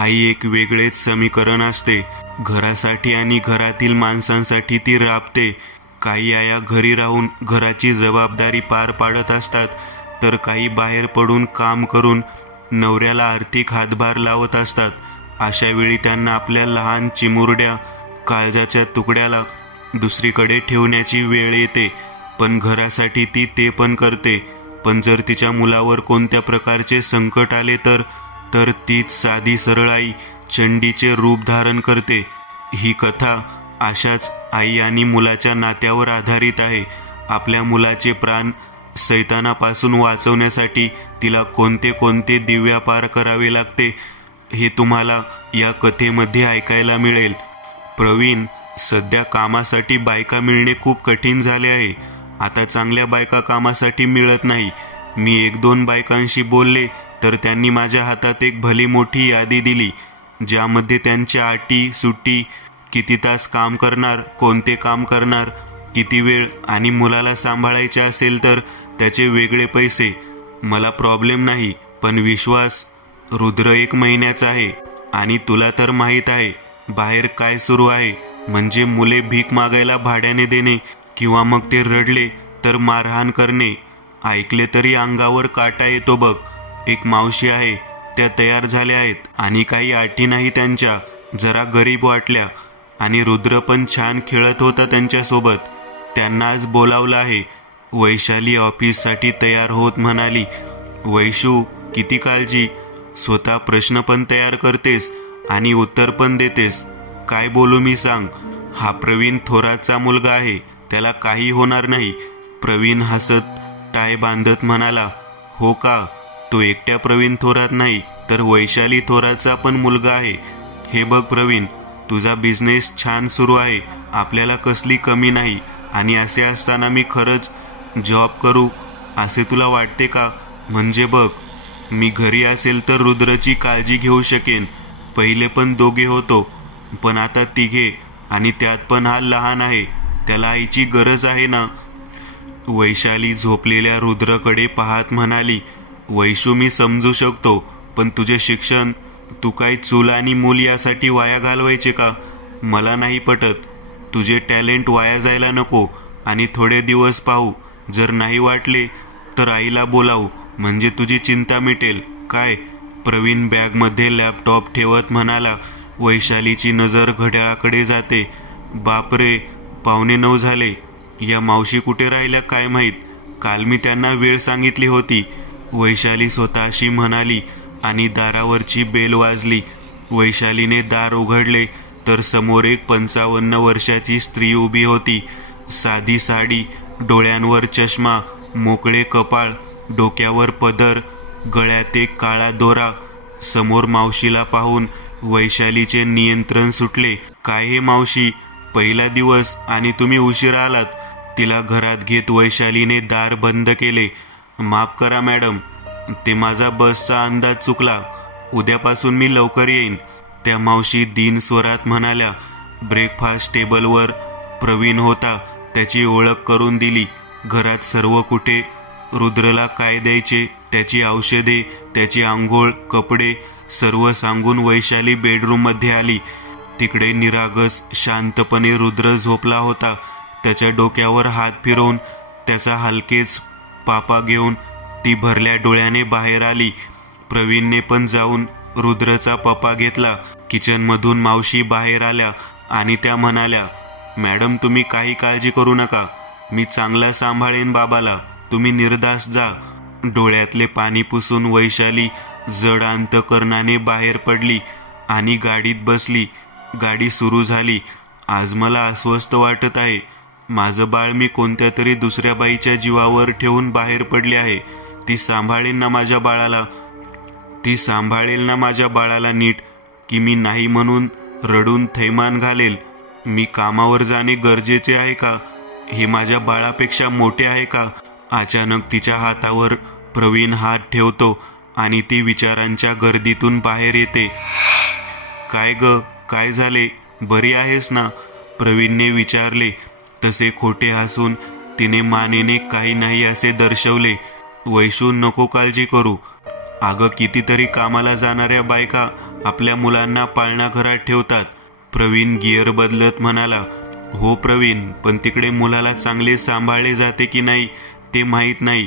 आई एक वेगळेच समीकरण असते. घरासाठी आणि घरातील माणसांसाठी ती राबते. काही आया घरी राहून घराची जबाबदारी पार पाडत असतात, तर काही बाहेर पडून काम करून नवऱ्याला आर्थिक हातभार लावत असतात. अशा वेळी त्यांना आपल्या लहान चिमुरड्या काळजाच्या तुकड्याला दुसरीकडे ठेवण्याची वेळ येते. पण घरासाठी ती ते पण करते. पण जर तिच्या मुलावर कोणत्या प्रकारचे संकट आले तर तीच साधी सरळ आई चंडीचे रूप धारण करते. ही कथा अशाच आई आणि मुलाच्या नात्यावर आधारित आहे. आपल्या मुलाचे प्राण सैतानापासून वाचवण्यासाठी तिला कोणते कोणते दिव्या पार करावे लागते हे तुम्हाला या कथेमध्ये ऐकायला मिळेल. प्रवीण, सध्या कामासाठी बायका मिळणे खूप कठीण झाले आहे. आता चांगल्या बायका कामासाठी मिळत नाही. मी 1-2 बायकांशी बोलले तर त्यांनी माझ्या हातात एक भली मोठी यादी दिली, ज्यामध्ये त्यांच्या अटी, सुट्टी, किती तास काम करणार, कोणते काम करणार, किती वेळ आणि मुलाला सांभाळायचे असेल तर त्याचे वेगळे पैसे. मला प्रॉब्लेम नाही, पण विश्वास. रुद्र 1 महिन्याचा आहे आणि तुला तर माहीत आहे बाहेर काय सुरू आहे. म्हणजे मुले भीक मागायला भाड्याने देणे किंवा मग ते रडले तर मारहाण करणे. ऐकले तरी अंगावर काटा येतो बघ. एक मावशी आहे, त्या तयार झाल्या आहेत आणि काही अटी नाही त्यांच्या. जरा गरीब वाटल्या आणि रुद्र पण छान खेळत होता त्यांच्यासोबत. त्यांना आज बोलावलं आहे. वैशाली ऑफिससाठी तयार होत म्हणाली, वैशू किती काळजी. स्वतः प्रश्न पण तयार करतेस आणि उत्तर पण देतेस. काय बोलू मी सांग. हा प्रवीण थोरातचा मुलगा आहे, त्याला काही होणार नाही. प्रवीण हसत टाय बांधत म्हणाला, हो का. तो एकट्या प्रवीण थोरात नाही तर वैशाली थोरातचा पण मुलगा आहे. हे बघ प्रवीण, तुझा बिझनेस छान सुरू आहे, आपल्याला कसली कमी नाही. आणि असे असताना मी खरंच जॉब करू असे तुला वाटते का. म्हणजे बघ, मी घरी असेल तर रुद्रची काळजी घेऊ शकेन. पहिले पण 2 होतो, पण आता 3, आणि त्यात पण हा लहान आहे. त्याला आईची गरज आहे ना. वैशाली झोपलेल्या रुद्रकडे पाहत म्हणाली, वैशू मी समजू शकतो, पण तुझे शिक्षण, तू काय चूल आणि मूल यासाठी वाया घालवायचे का. मला नाही पटत. तुझे टॅलेंट वाया जायला नको. आणि थोडे दिवस पाहू, जर नाही वाटले तर आईला बोलावू, म्हणजे तुझी चिंता मिटेल. काय. प्रवीण बॅगमध्ये लॅपटॉप ठेवत म्हणाला. वैशालीची नजर घड्याळाकडे जाते. बापरे, 8:45 झाले. या मावशी कुठे राहिल्या काय माहीत. काल मी त्यांना वेळ सांगितली होती. वैशाली स्वतःशी म्हणाली आणि दारावरची बेल वाजली. वैशालीने दार उघडले तर समोर एक 55 वर्षाची स्त्री उभी होती. साधी साडी, डोळ्यांवर चष्मा, मोकळे कपाळ, डोक्यावर पदर, गळ्यात एक काळा दोरा. समोर मावशीला पाहून वैशालीचे नियंत्रण सुटले. काय हे मावशी, पहिला दिवस आणि तुम्ही उशिरा आलात. तिला घरात घेत वैशालीने दार बंद केले. माफ करा मॅडम, ते माझा बसचा अंदाज चुकला. उद्यापासून मी लवकर येईन. त्या मावशी दीन स्वरात म्हणाल्या. ब्रेकफास्ट टेबलवर प्रवीण होता. त्याची ओळख करून दिली. घरात सर्व कुठे, रुद्रला काय द्यायचे, त्याची औषधे, त्याची आंघोळ, कपडे सर्व सांगून वैशाली बेडरूममध्ये आली. तिकडे निरागस शांतपणे रुद्र झोपला होता. त्याच्या डोक्यावर हात फिरवून त्याचा हलकेच पापा घेऊन ती भरल्या डोळ्याने बाहेर आली. प्रवीणने पण जाऊन रुद्रचा पप्पा घेतला. किचनमधून मावशी बाहेर आल्या आणि त्या म्हणाल्या, मॅडम तुम्ही काही काळजी करू नका, मी चांगला सांभाळेन बाबाला, तुम्ही निर्धास्त जा. डोळ्यातले पाणी पुसून वैशाली जड अंतकरणाने बाहेर पडली आणि गाडीत बसली. गाडी सुरू झाली. आज मला अस्वस्थ वाटत आहे. माझं बाळ मी कोणत्या तरी दुसऱ्या बाईच्या जीवावर ठेवून बाहेर पडले आहे. ती सांभाळेल ना माझ्या बाळाला. ती सांभाळेल ना माझ्या बाळाला नीट, की मी नाही म्हणून रडून थैमान घालेल. मी कामावर जाणे गरजेचे आहे का, हे माझ्या बाळापेक्षा मोठे आहे का. अचानक तिच्या हातावर प्रवीण हात ठेवतो आणि ती विचारांच्या गर्दीतून बाहेर येते. काय ग, काय झाले, बरी आहेस ना. प्रवीणने विचारले. तसे खोटे हसून तिने मानेने काही नाही असे दर्शवले. वैशू नको काळजी करू. अगं कितीतरी कामाला जाणाऱ्या बायका आपल्या मुलांना पाळणाघरात ठेवतात. प्रवीण गिअर बदलत म्हणाला. हो प्रवीण, पण तिकडे मुलाला चांगले सांभाळले जाते की नाही ते माहीत नाही.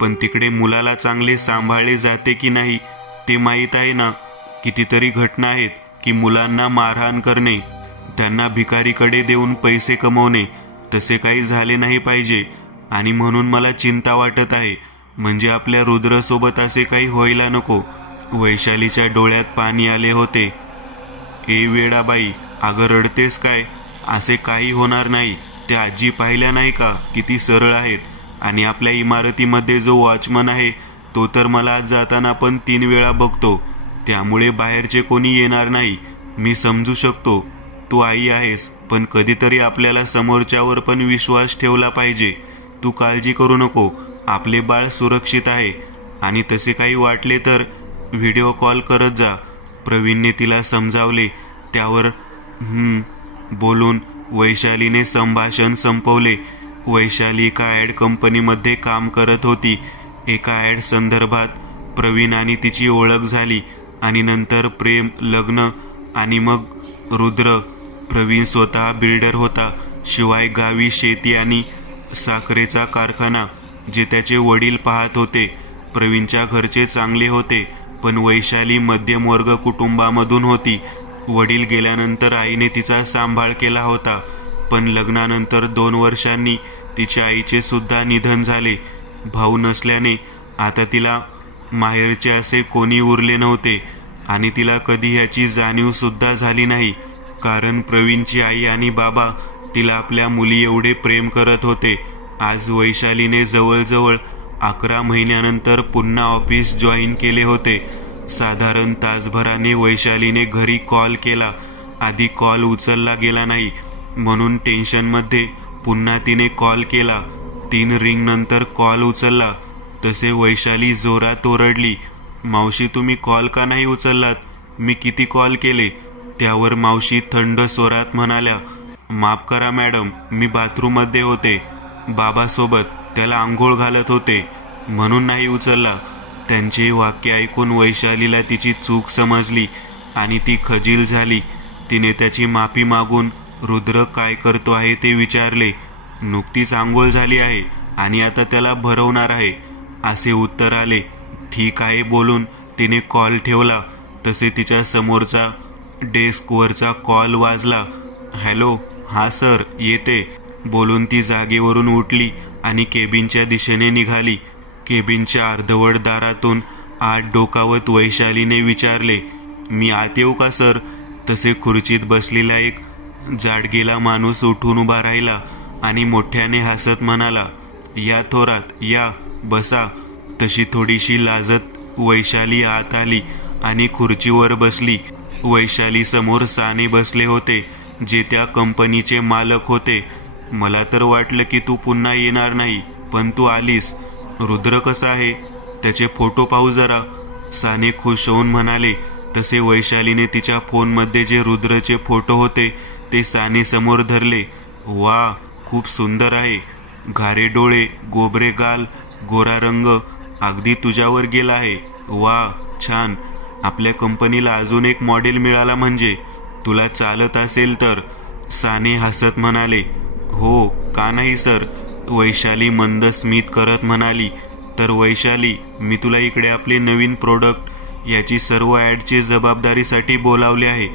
पण तिकडे मुलाला चांगले सांभाळले जाते की नाही ते माहीत आहे ना. कितीतरी घटना आहेत की मुलांना मारहाण करणे, त्यांना भिकारीकडे देऊन पैसे कमवणे, तसे काही झाले नाही पाहिजे. आणि म्हणून मला चिंता वाटत आहे. म्हणजे आपल्या रुद्रसोबत असे काही व्हायला नको. वैशालीच्या डोळ्यात पाणी आले होते. ए वेडाबाई, अगं रडतेस काय? असे काही होणार नाही. त्या आजी पाहिल्या नाही का किती सरळ आहेत. आणि आपल्या इमारतीमध्ये जो वॉचमन आहे तो तर मला आज जाताना पण 3 वेळा बघतो. त्यामुळे बाहेरचे कोणी येणार नाही. मी समजू शकतो तू आई आहेस, पण कधीतरी आपल्याला समोरच्यावर पण विश्वास ठेवला पाहिजे. तू काळजी करू नको, आपले बाळ सुरक्षित आहे. आणि तसे काही वाटले तर व्हिडिओ कॉल करत जा. प्रवीणने तिला समजावले. त्यावर बोलून वैशालीने संभाषण संपवले. वैशाली एका ॲड कंपनीमध्ये काम करत होती. एका ॲड संदर्भात प्रवीण आणि तिची ओळख झाली आणि नंतर प्रेम, लग्न आणि मग रुद्र. प्रवीण स्वतः बिल्डर होता. शिवाय गावी शेती आणि साखरेचा कारखाना जे त्याचे वडील पाहत होते. प्रवीणच्या घरचे चांगले होते, पण वैशाली मध्यमवर्ग कुटुंबामधून होती. वडील गेल्यानंतर आईने तिचा सांभाळ केला होता. पण लग्नानंतर 2 वर्षांनी तिच्या आईचे सुद्धा निधन झाले. भाऊ नसल्याने आता तिला माहेरचे असे कोणी उरले नव्हते. आणि तिला कधी ह्याची जाणीव सुद्धा झाली नाही, कारण प्रवीणची आई आणि बाबा तिला आपल्या मुली एवढे प्रेम करत होते. आज वैशालीने जवळजवळ 11 महिन्यानंतर पुन्हा ऑफिस जॉईन केले होते. साधारण तासभराने वैशालीने घरी कॉल केला. आधी कॉल उचलला गेला नाही म्हणून टेन्शनमध्ये पुन्हा तिने कॉल केला. 3 रिंग नंतर कॉल उचलला. तसे वैशाली जोरात ओरडली, मावशी तुम्ही कॉल का नाही उचललात? मी किती कॉल केले? त्यावर मावशी थंड स्वरात म्हणाल्या, माफ करा मॅडम, मी बाथरूममध्ये होते बाबासोबत, त्याला आंघोळ घालत होते म्हणून नाही उचलला. त्यांचे वाक्य ऐकून वैशालीला तिची चूक समजली आणि ती खजील झाली. तिने त्याची माफी मागून रुद्र काय करतो आहे ते विचारले. नुकतीच आंघोळ झाली आहे आणि आता त्याला भरवणार आहे असे उत्तर आले. ठीक आहे बोलून तिने कॉल ठेवला. तसे तिच्या समोरचा डेस्कवरचा कॉल वाजला. हॅलो, हा सर, येते बोलून ती जागेवरून उठली आणि केबिनच्या दिशेने निघाली. केबिनच्या अर्धवट दारातून आत डोकावत वैशालीने विचारले, मी आत येऊ का सर? तसे खुर्चीत बसलेला एक जाडगेला माणूस उठून उभा राहिला आणि मोठ्याने हसत म्हणाला, या थोरात, या बसा. तशी थोडीशी लाजत वैशाली आत आली आणि खुर्चीवर बसली. वैशाली समोर साने बसले होते, जे त्या कंपनीचे मालक होते. मला तर वाटलं की तू पुन्हा येणार नाही, पण तू आलीस. रुद्र कसा आहे? त्याचे फोटो पाहू जरा, साने खुश होऊन म्हणाले. तसे वैशालीने तिच्या फोनमध्ये जे रुद्रचे फोटो होते ते साने समोर धरले. वा, खूप सुंदर आहे. घारे डोळे, गोबरे गाल, गोरा रंग, अगदी तुझ्यावर गेला आहे. वा, छान. आपल्या कंपनीला अजून एक मॉडेल मिळाला म्हणजे, तुला चालत असेल तर. साने हसत म्हणाले. हो, का नाही सर, वैशाली मंद स्मित करत म्हणाली. तर वैशाली, मी तुला इकडे आपले नवीन प्रोडक्ट याची सर्व ॲडची जबाबदारीसाठी बोलावले आहे.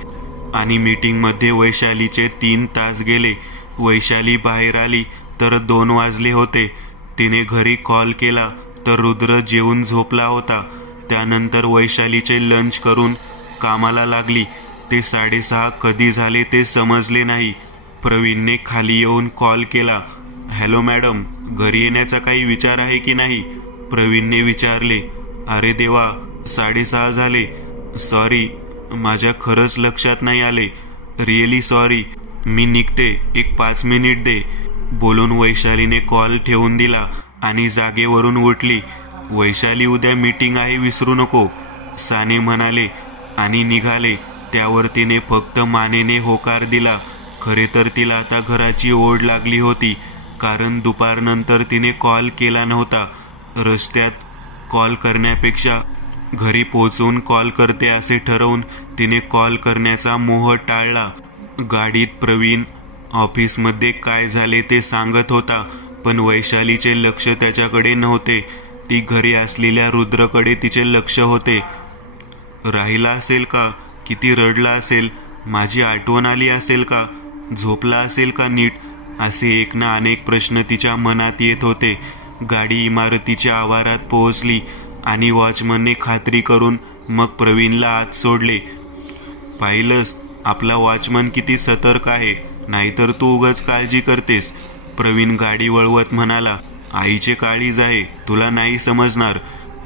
आणि मीटिंगमध्ये वैशालीचे 3 तास गेले. वैशाली बाहेर आली तर 2 वाजले होते. तिने घरी कॉल केला तर रुद्र जेवून झोपला होता. त्यानंतर वैशालीचे लंच करून कामाला लागली. ते 6:30 कधी झाले ते समजले नाही. प्रवीणने खाली येऊन कॉल केला. हॅलो मॅडम, घरी येण्याचा काही विचार आहे की नाही? प्रवीणने विचारले. अरे देवा, 6:30 झाले. सॉरी, माझ्या खरंच लक्षात नाही आले. रिअली सॉरी, मी निघते, एक 5 मिनिट दे बोलून वैशालीने कॉल ठेवून दिला आणि जागेवरून उठली. वैशाली, उद्या मीटिंग आहे, विसरू नको, साने म्हणाले आणि निघाले. त्यावर तिने फक्त मानेने होकार दिला. खरे तर तिला आता घराची ओढ लागली होती, कारण दुपारनंतर तिने कॉल केला नव्हता. रस्त्यात कॉल करण्यापेक्षा घरी पोहोचून कॉल करते असे ठरवून तिने कॉल करण्याचा मोह टाळला. गाडीत प्रवीण ऑफिसमध्ये काय झाले ते सांगत होता, पण वैशालीचे लक्ष त्याच्याकडे नव्हते. ती घरी असलेल्या रुद्रकडे तिचे लक्ष होते. राहिला असेल का? किती रडला असेल? माझी आठवण आली असेल का? झोपला असेल का नीट? असे एक ना अनेक प्रश्न तिच्या मनात येत होते. गाडी इमारतीच्या आवारात पोहोचली आणि वॉचमनने खात्री करून मग प्रवीणला आत सोडले. पाहिलंस, आपला वॉचमन किती सतर्क आहे, नाहीतर तू उगाच काळजी करतेस. प्रवीण गाडी वळवत म्हणाला. आईचे काळीज आहे, तुला नाही समजणार.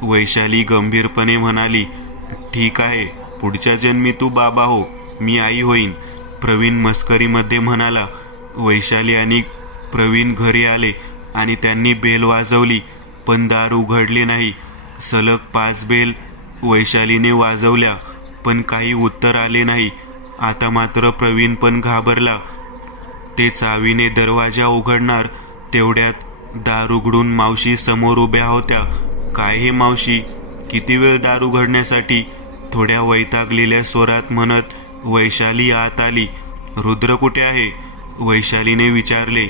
वैशाली गंभीरपणे म्हणाली. ठीक आहे, पुढच्या जन्मी तू बाबा हो, मी आई होईन. प्रवीण मस्करीमध्ये म्हणाला. वैशाली आणि प्रवीण घरी आले आणि त्यांनी बेल वाजवली, पण दार उघडले नाही. सलग 5 बेल वैशालीने वाजवल्या, पण काही उत्तर आले नाही. आता मात्र प्रवीण पण घाबरला. ते चावीने दरवाजा उघडणार तेवढ्यात दार उघडून मावशी समोर उभ्या होत्या. काय हे मावशी, किती वेळ दार उघडण्यासाठी? थोड्या वैतागलेल्या स्वरात म्हणत वैशाली आत आली. रुद्र कुठे आहे? वैशालीने विचारले.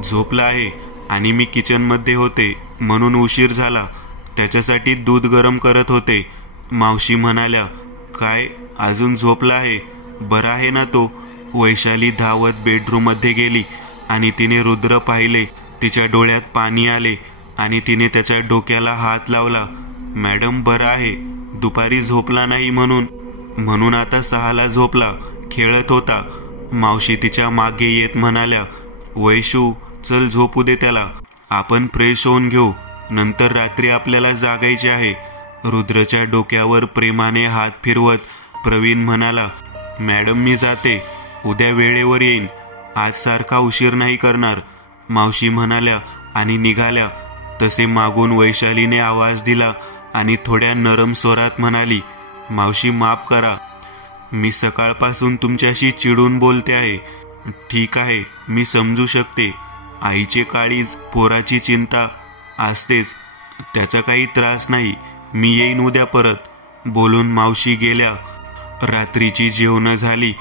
झोपला आहे आणि मी किचनमध्ये होते म्हणून उशीर झाला. त्याच्यासाठी दूध गरम करत होते, मावशी म्हणाल्या. काय, अजून झोपला आहे? बरा आहे ना तो? वैशाली धावत बेडरूममध्ये गेली आणि तिने रुद्र पाहिले. तिच्या डोळ्यात पाणी आले आणि तिने त्याच्या डोक्याला हात लावला. मॅडम बरा आहे, दुपारी झोपला नाही म्हणून आता 6ला झोपला, खेळत होता. मावशी तिच्या मागे येत म्हणाल्या. वैशू, चल झोपू दे त्याला, आपण फ्रेश होऊन घेऊ, नंतर रात्री आपल्याला जागायचे आहे. रुद्रच्या डोक्यावर प्रेमाने हात फिरवत प्रवीण म्हणाला. मॅडम मी जाते, उद्या वेळेवर येईन, आज सारखा उशीर नाही करणार, मावशी म्हणाल्या आणि निघाल्या. तसे मागून वैशालीने आवाज दिला आणि थोड्या नरम स्वरात म्हणाली. मावशी माफ करा, मी सकाळपासून तुमच्याशी चिडून बोलते आहे. ठीक आहे, मी समजू शकते. आईचे काळीज, पोराची चिंता असतेच, त्याचा काही त्रास नाही. मी येईन उद्या परत, बोलून मावशी गेल्या. रात्रीची जेवणं झाली.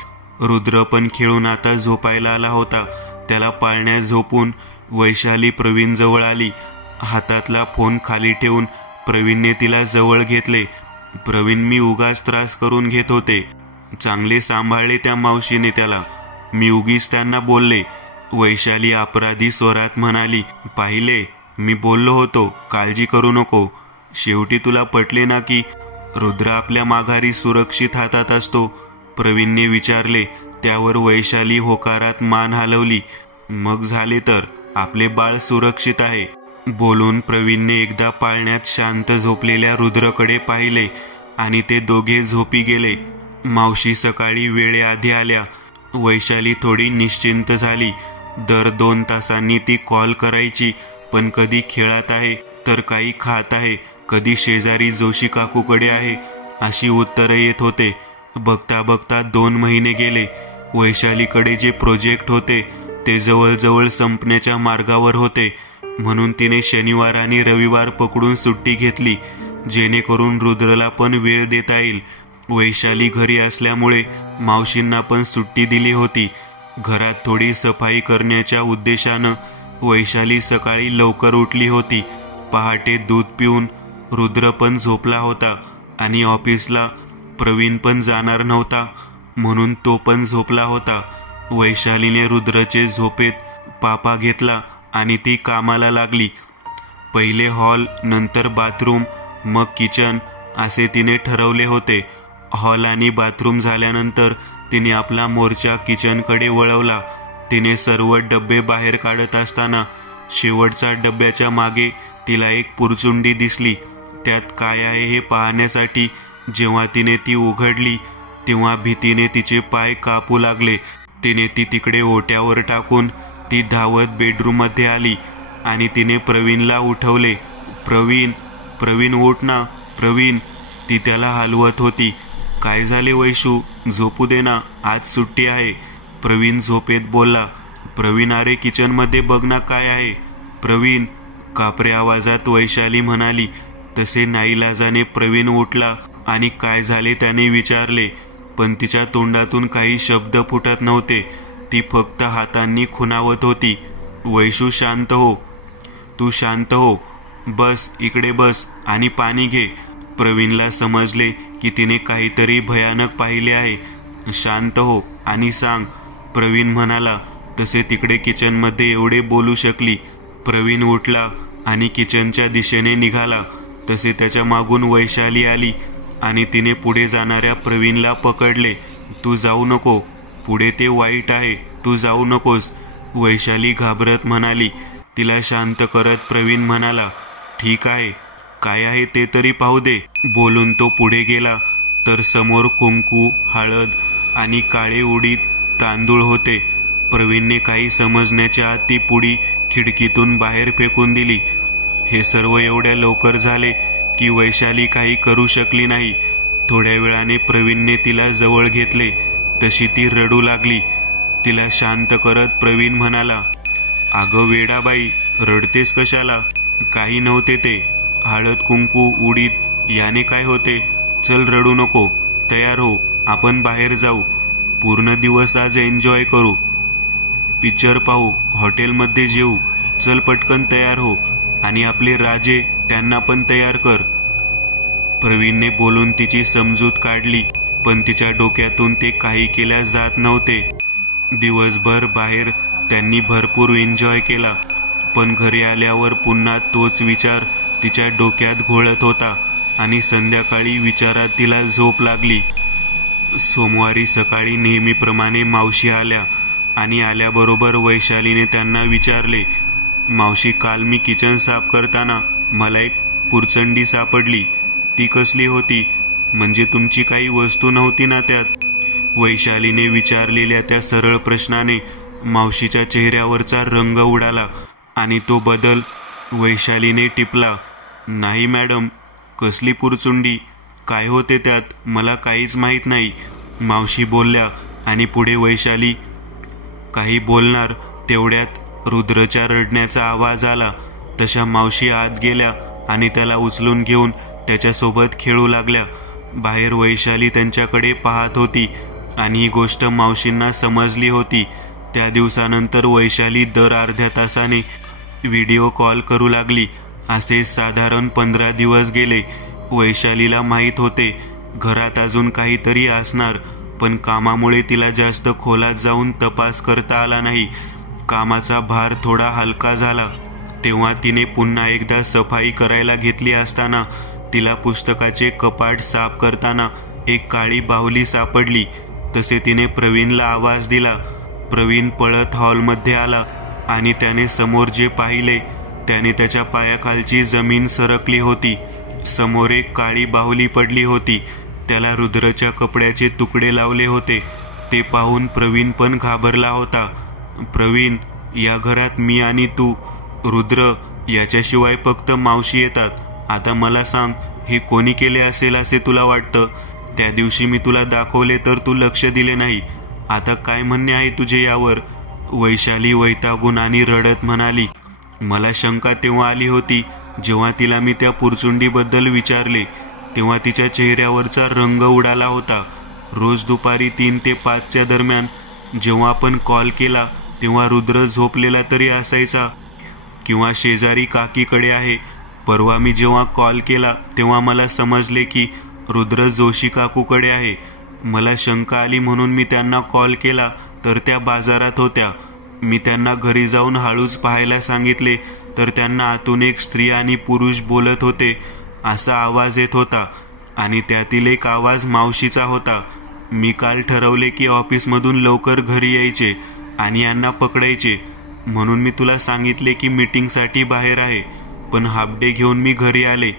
रुद्र पण खेळून आता झोपायला आला होता. त्याला पाळण्यात झोपून वैशाली प्रवीण जवळ आली. हातातला फोन खाली ठेवून प्रवीणने तिला जवळ घेतले. प्रवीण, मी उगाच त्रास करून घेत होते, चांगले सांभाळले त्या मावशीने त्याला, मी उगीच त्यांना बोलले. वैशाली अपराधी स्वरात म्हणाली. पाहिले, मी बोललो होतो, काळजी करू नको. शेवटी तुला पटले ना की रुद्र आपल्या माघारी सुरक्षित हातात असतो? प्रवीणने विचारले. त्यावर वैशाली होकारात मान हलवली. मग झाले तर, आपले बाळ सुरक्षित आहे, बोलून प्रवीणने एकदा पाळण्यात शांत झोपलेल्या रुद्रकडे पाहिले आणि ते दोघे झोपी गेले. मावशी सकाळी वेळेआधी आल्या. वैशाली थोडी निश्चिंत झाली. दर 2 तासांनी ती कॉल करायची, पण कधी खेळात आहे तर काही खात आहे, कधी शेजारी जोशी काकूकडे आहे, अशी उत्तरं येत होते. बघता बघता 2 महिने गेले. वैशालीकडे जे प्रोजेक्ट होते ते जवळजवळ संपण्याच्या मार्गावर होते, म्हणून तिने शनिवार आणि रविवार पकडून सुट्टी घेतली, जेणेकरून रुद्रला पण वेळ देता येईल. वैशाली घरी असल्यामुळे मावशींना पण सुट्टी दिली होती. घरात थोडी सफाई करण्याच्या उद्देशानं वैशाली सकाळी लवकर उठली होती. पहाटे दूध पिऊन रुद्र पण झोपला होता आणि ऑफिसला प्रवीण पण जाणार नव्हता, म्हणून तो पण झोपला होता. वैशालीने रुद्रचे झोपेत पापा घेतला आणि ती कामाला लागली. पहिले हॉल, नंतर बाथरूम, मग किचन असे तिने ठरवले होते. हॉल आणि बाथरूम झाल्यानंतर तिने आपला मोर्चा किचनकडे वळवला. तिने सर्व डब्बे बाहेर काढत असताना शेवटच्या डब्याच्या मागे तिला एक पुरचुंडी दिसली. त्यात काय आहे हे पाहण्यासाठी जेव्हा तिने ती उघडली तेव्हा भीतीने तिचे पाय कापू लागले. तिने ती तिकडे ओट्यावर टाकून ती धावत बेडरूममध्ये आली आणि तिने प्रवीणला उठवले. प्रवीण, प्रवीण उठ ना, प्रवीण. ती त्याला हलवत होती. काय झाले वैशू, झोपू दे ना, आज सुट्टी आहे, प्रवीण झोपेत बोलला. प्रवीण, अरे किचनमध्ये बघ ना काय आहे. प्रवीण, कापऱ्या आवाजात वैशाली म्हणाली. तसे नाईलाजाने प्रवीण उठला आणि काय झाले त्याने विचारले, पण तिच्या तोंडातून काही शब्द फुटत नव्हते. ती फक्त हातांनी खुणावत होती. वैशू शांत हो, तू शांत हो, बस इकडे बस आणि पाणी घे. प्रवीणला समजले की तिने काहीतरी भयानक पाहिले आहे. शांत हो आणि सांग, प्रवीण म्हणाला. तसे तिकडे किचनमध्ये एवढे बोलू शकली. प्रवीण उठला आणि किचनच्या दिशेने निघाला. तसे त्याच्या मागून वैशाली आली आणि तिने पुढे जाणाऱ्या प्रवीणला पकडले. तू जाऊ नको, पुढे ते वाईट आहे, तू जाऊ नकोस, वैशाली घाबरत म्हणाली. तिला शांत करत प्रवीण म्हणाला, ठीक आहे, काय आहे ते तरी पाहू दे. बोलून तो पुढे गेला तर समोर कुंकू, हळद आणि काळे उडीद तांदूळ होते. प्रवीणने काही समजण्याच्या आत ती पुडी खिडकीतून बाहेर फेकून दिली. हे सर्व एवढ्या लवकर झाले की वैशाली काही करू शकली नाही. थोड्या वेळाने प्रवीणने तिला जवळ घेतले. तशी ती रडू लागली. तिला शांत करत प्रवीण म्हणाला, अगं वेडाबाई, रडतेस कशाला? काही नव्हते ते. हळद, कुंकू, उडीद याने काय होते? चल रडू नको, तयार हो, आपण बाहेर जाऊ. पूर्ण दिवस आज एन्जॉय करू, पिक्चर पाहू, हॉटेलमध्ये जेऊ. चल पटकन तयार हो आणि आपले राजे त्यांना पण तयार कर. प्रवीणने बोलून तिची समजूत काढली, पण तिच्या डोक्यातून ते काही केल्या जात नव्हते. दिवसभर बाहेर त्यांनी भरपूर एन्जॉय केला, पण घरी आल्यावर पुन्हा तोच विचार तिच्या डोक्यात घोळत होता आणि संध्याकाळी विचारात तिला झोप लागली. सोमवारी सकाळी नेहमीप्रमाणे मावशी आल्या आणि आल्याबरोबर वैशालीने त्यांना विचारले, मावशी, काल मी किचन साफ करताना मला एक पुरचंडी सापडली. ती कसली होती? म्हणजे तुमची काही वस्तू नव्हती ना त्यात? वैशालीने विचारलेल्या त्या सरळ प्रश्नाने मावशीच्या चेहऱ्यावरचा रंग उडाला आणि तो बदल वैशालीने टिपला. नाही मॅडम, कसली पुरचुंडी? काय होते त्यात? मला काहीच माहीत नाही, मावशी बोलल्या. आणि पुढे वैशाली काही बोलणार तेवढ्यात रुद्रच्या रडण्याचा आवाज आला. तशा मावशी आत गेल्या आणि त्याला उचलून घेऊन त्याच्यासोबत खेळू लागल्या. बाहेर वैशाली त्यांच्याकडे पाहत होती आणि ही गोष्ट मावशींना समजली होती. त्या दिवसानंतर वैशाली दर अर्ध्या तासाने व्हिडिओ कॉल करू लागली. असे साधारण 15 दिवस गेले. वैशालीला माहीत होते घरात अजून काहीतरी असणार, पण कामामुळे तिला जास्त खोलात जाऊन तपास करता आला नाही. कामाचा भार थोडा हलका झाला तेव्हा तिने पुन्हा एकदा सफाई करायला घेतली असताना तिला पुस्तकाचे कपाट साफ करताना एक काळी बाहुली सापडली. तसे तिने प्रवीणला आवाज दिला. प्रवीण पळत हॉलमध्ये आला आणि त्याने समोर जे पाहिले त्याने त्याच्या पायाखालची जमीन सरकली होती. समोर एक काळी बाहुली पडली होती. त्याला रुद्रच्या कपड्याचे तुकडे लावले होते. ते पाहून प्रवीण पण घाबरला होता. प्रवीण, या घरात मी आणि तू, रुद्र याच्याशिवाय फक्त मावशी येतात. आता मला सांग, हे कोणी केले असेल असे तुला वाटतं? त्या दिवशी मी तुला दाखवले तर तू लक्ष दिले नाही. आता काय म्हणणे आहे तुझे यावर? वैशाली वैतागून आणि रडत म्हणाली, मला शंका तेव्हा आली होती जेव्हा तिला मी त्या पुरचुंडीबद्दल विचारले. तेव्हा तिच्या चेहऱ्यावरचा रंग उडाला होता. रोज दुपारी 3 ते 5च्या दरम्यान जेव्हा आपण कॉल केला तेव्हा रुद्र झोपलेला तरी असायचा किंवा शेजारी काकीकडे आहे. परवा मी जेव्हा कॉल केला तेव्हा मला समजले की रुद्र जोशी काकूकडे आहे. मला शंका आली म्हणून मी त्यांना कॉल केला तर त्या बाजारात होत्या. मी त्यांना घरी जाऊन हळूच पाहायला सांगितले तर त्यांना आतून एक स्त्री आणि पुरुष बोलत होते असा आवाज येत होता आणि त्यातील एक आवाज मावशीचा होता. मी काल ठरवले की ऑफिसमधून लवकर घरी यायचे आणि यांना पकडायचे, म्हणून मी तुला सांगितले की मीटिंगसाठी बाहेर आहे. पण हाफ डे घेऊन मी घरी आले.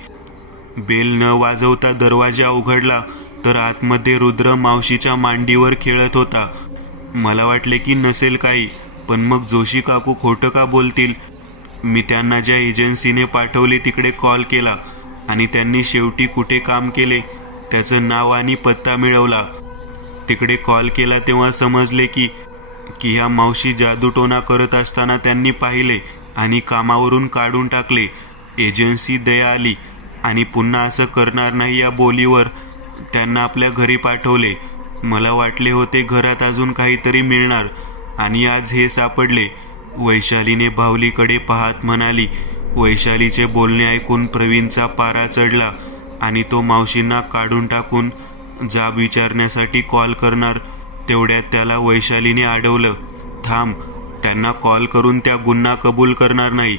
बेल न वाजवता दरवाजा उघडला तर आतमध्ये रुद्र मावशीच्या मांडीवर खेळत होता. मला वाटले की नसेल काही, पण मग जोशी काकू खोटं का बोलतील? मी त्यांना ज्या एजन्सीने पाठवले तिकडे कॉल केला आणि त्यांनी शेवटी कुठे काम केले त्याचं नाव आणि पत्ता मिळवला. तिकडे कॉल केला तेव्हा समजले की ह्या मावशी जादूटोणा करत असताना त्यांनी पाहिले आणि कामावरून काढून टाकले. एजन्सी दया आली आणि पुन्हा असं करणार नाही या बोलीवर त्यांना आपल्या घरी पाठवले. मला वाटले होते घरात अजून काहीतरी मिळणार आणि आज हे सापडले. वैशालीने बाहुलीकडे पाहत म्हणाली. वैशालीचे बोलणे ऐकून प्रवीणचा पारा चढला आणि तो मावशींना काढून टाकून जाब विचारण्यासाठी कॉल करणार तेवढ्यात त्याला वैशालीने अडवलं. थांब, त्यांना कॉल करून त्या गुन्हा कबूल करणार नाही.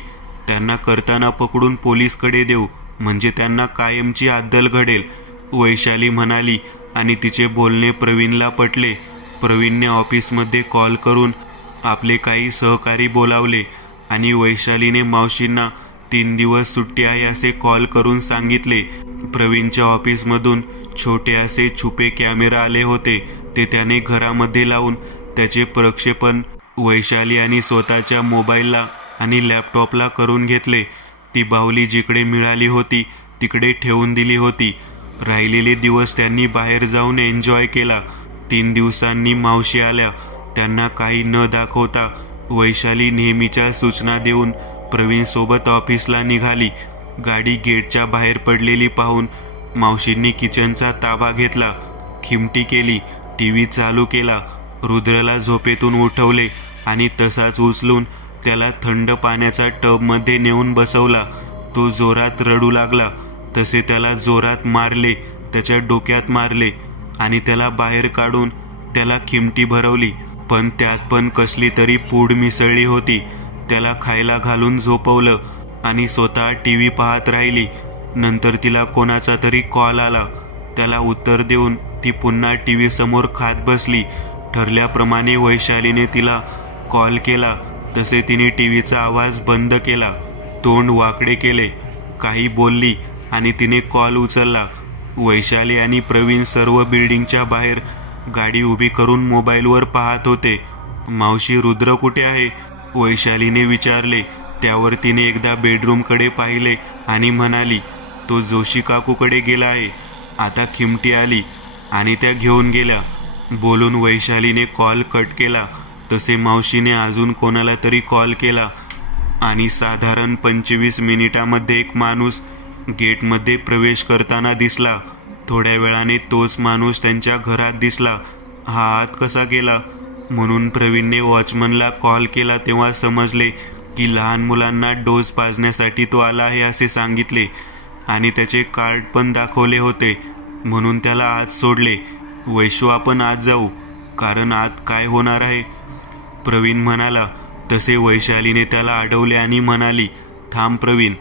त्यांना करताना पकडून पोलीसकडे देऊ, म्हणजे त्यांना कायमची अद्दल घडेल, वैशाली म्हणाली आणि तिचे बोलणे प्रवीणला पटले. प्रवीणने ऑफिसमध्ये कॉल करून आपले काही सहकारी बोलावले आणि वैशालीने मावशींना 3 दिवस सुट्टी आहे असे कॉल करून सांगितले. प्रवीणच्या ऑफिसमधून छोटे असे छुपे कॅमेरा आले होते. ते त्याने घरामध्ये लावून त्याचे प्रक्षेपण वैशाली आणि स्वतःच्या मोबाईलला आणि लॅपटॉपला करून घेतले. ती बाहुली जिकडे मिळाली होती तिकडे ठेवून दिली होती. राहिलेले दिवस त्यांनी बाहेर जाऊन एन्जॉय केला. 3 दिवसांनी मावशी आल्या. त्यांना काही न दाखवता वैशाली नेहमीच्या सूचना देऊन प्रवीण सोबत ऑफिसला निघाली. गाडी गेटच्या बाहेर पडलेली पाहून मावशींनी किचनचा ताबा घेतला. खिमटी केली, टीव्ही चालू केला. रुद्रला झोपेतून उठवले आणि तसाच उचलून त्याला थंड पाण्याचा टबमध्ये नेऊन बसवला. तो जोरात रडू लागला. तसे त्याला जोरात मारले, त्याच्या डोक्यात मारले आणि त्याला बाहेर काढून त्याला खिमटी भरवली. पण त्यात पण कसली तरी पूड मिसळली होती. त्याला खायला घालून झोपवलं आणि स्वतः टीव्ही पाहत राहिली. नंतर तिला कोणाचा तरी कॉल आला. त्याला उत्तर देऊन ती पुन्हा टीव्ही समोर खात बसली. ठरल्याप्रमाणे वैशालीने तिला कॉल केला तसे तिने टीव्हीचा आवाज बंद केला. तोंड वाकडे केले, काही बोलली आणि तिने कॉल उचलला. वैशाली आणि प्रवीण सर्व बिल्डिंगच्या बाहेर गाडी उभी करून मोबाईलवर पाहत होते. मावशी, रुद्र कुठे आहे? वैशालीने विचारले. त्यावर तिने एकदा बेडरूमकडे पाहिले आणि म्हणाली, तो जोशी काकूकडे गेला आहे. आता खिमटी आली आणि त्या घेऊन गेल्या. बोलून वैशालीने कॉल कट केला. तसे मावशीने अजून कोणाला तरी कॉल केला आणि साधारण 25 मिनिटांमध्ये एक माणूस गेटमध्ये प्रवेश करताना दिसला. थोड्या वेळाने तोच माणूस त्यांच्या घरात दिसला. हा आत कसा गेला म्हणून प्रवीणने वॉचमनला कॉल केला तेव्हा समजले की लहान मुलांना डोस पाजण्यासाठी तो आला आहे असे सांगितले आणि त्याचे कार्ड पण दाखवले होते. म्हणून त्याला आत सोडले. वैशू, आपण आत जाऊ, कारण आत काय होणार आहे, प्रवीण म्हणाला. तसे वैशालीने त्याला अडवले आणि म्हणाली, थांब प्रवीण,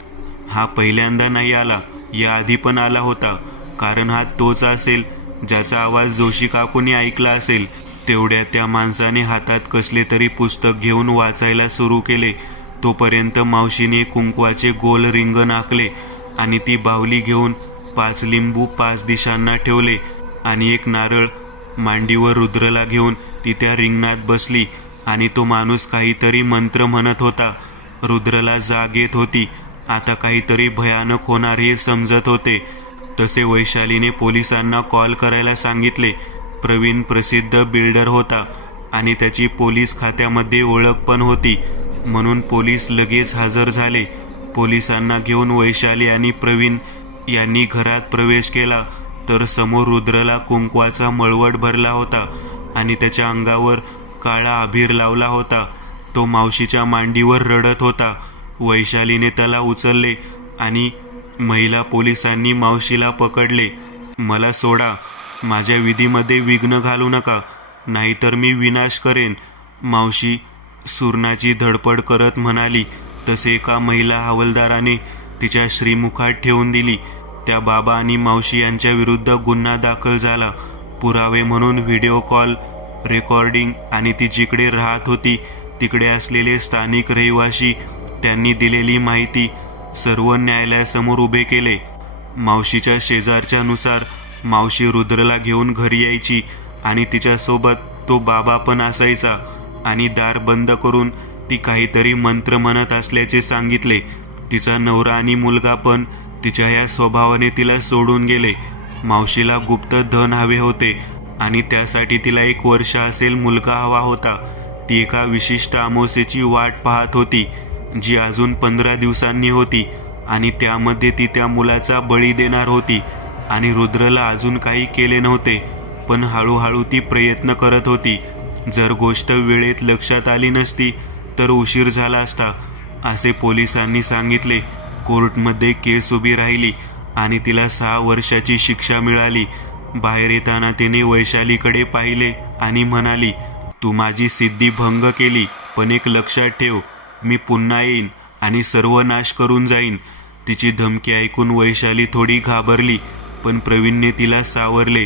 हा पहिल्यांदा नाही आला, याआधी पण आला होता. कारण हा तोच असेल ज्याचा आवाज जोशी काकूने ऐकला असेल. तेवढ्या त्या माणसाने हातात कसले तरी पुस्तक घेऊन वाचायला सुरू केले. तोपर्यंत मावशीने कुंकवाचे गोल रिंगण आखले आणि ती बाहुली घेऊन 5 लिंबू 5 दिशांना ठेवले आणि एक नारळ मांडीवर रुद्रला घेऊन ती त्या रिंगणात बसली आणि तो माणूस काहीतरी मंत्र म्हणत होता. रुद्रला जाग येत होती. आता काहीतरी भयानक होणार हे समजत होते. तसे वैशालीने पोलिसांना कॉल करायला सांगितले. प्रवीण प्रसिद्ध बिल्डर होता आणि त्याची पोलीस खात्यामध्ये ओळख पण होती, म्हणून पोलीस लगेच हजर झाले. पोलिसांना घेऊन वैशाली आणि प्रवीण यांनी घरात प्रवेश केला तर समोर रुद्रला कुंकवाचा मळवट भरला होता आणि त्याच्या अंगावर काळा अभीर लावला होता. तो मावशीच्या मांडीवर रडत होता. वैशालीने त्याला उचलले आणि महिला पोलिसांनी मावशीला पकडले. मला सोडा, माझ्या विधीमध्ये विघ्न घालू नका, नाहीतर मी विनाश करेन, मावशी सुरणाची धडपड करत म्हणाली. तसे एका महिला हवालदाराने तिच्या श्रीमुखात ठेवून दिली. त्या बाबा आणि मावशी यांच्या विरुद्ध गुन्हा दाखल झाला. पुरावे म्हणून व्हिडिओ कॉल रेकॉर्डिंग आणि ती जिकडे राहत होती तिकडे असलेले स्थानिक रहिवासी, त्यांनी दिलेली माहिती सर्व न्यायालयासमोर उभे केले. मावशीच्या शेजारच्या नुसार मावशी रुद्रला घेऊन घरी यायची आणि तिच्यासोबत तो बाबा पण असायचा आणि दार बंद करून ती काहीतरी मंत्र म्हणत असल्याचे सांगितले. तिचा नवरा आणि मुलगा पण तिच्या या स्वभावाने तिला सोडून गेले. मावशीला गुप्त धन हवे होते आणि त्यासाठी तिला 1 वर्ष असेल मुलगा हवा होता. ती एका विशिष्ट अमावस्येची वाट पाहत होती जी अजून 15 दिवसांनी होती आणि त्यामध्ये ती त्या मुलाचा बळी देणार होती आणि रुद्रला अजून काही केले नव्हते, पण हळूहळू ती प्रयत्न करत होती. जर गोष्ट वेळेत लक्षात आली नसती तर उशीर झाला असता, असे पोलिसांनी सांगितले. कोर्टमध्ये केस उभी राहिली आणि तिला 6 वर्षाची शिक्षा मिळाली. बाहेर येताना तिने वैशालीकडे पाहिले आणि म्हणाली, तू माझी सिद्धी भंग केली, पण एक लक्षात ठेव, मी पुन्हा येईन आणि सर्व नाश करून जाईन. तिची धमकी ऐकून वैशाली थोडी घाबरली, पण प्रवीणने तिला सावरले